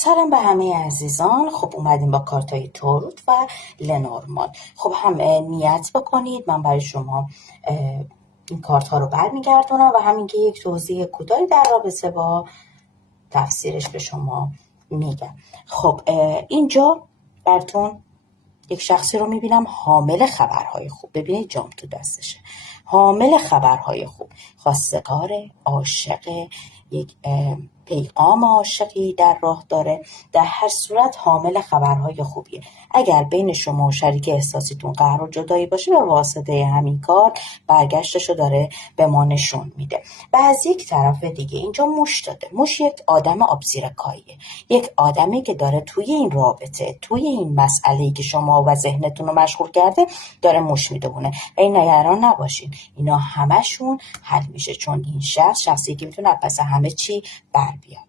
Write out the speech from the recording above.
سلام به همه عزیزان. خب اومدیم با کارتای تاروت و لنورمال. خب هم نیت بکنید، من برای شما این کارت ها رو برمیگردونم و همین که یک توضیح کوتاهی در رابطه با تفسیرش به شما میگم. خب اینجا براتون یک شخصی رو میبینم حامل خبرهای خوب. ببینید جام تو دستشه، حامل خبرهای خوب، خواستگار، عاشق، یک پیغام عاشقی در راه داره. در هر صورت حامل خبرهای خوبیه. اگر بین شما و شریک احساسیتون قهر و جدایی باشه، به واسطه همین کار برگشتشو داره به ما نشون میده. و از یک طرف دیگه اینجا موش داده. موش یک آدم آبزیرکاییه، یک آدمی که داره توی این رابطه، توی این مسئله‌ای که شما و ذهنتون رو مشغول کرده داره موش میدونه. این نگران نباشین، اینا همشون حل میشه، چون این شخصی که میتونه پس همه چی بر بیاد.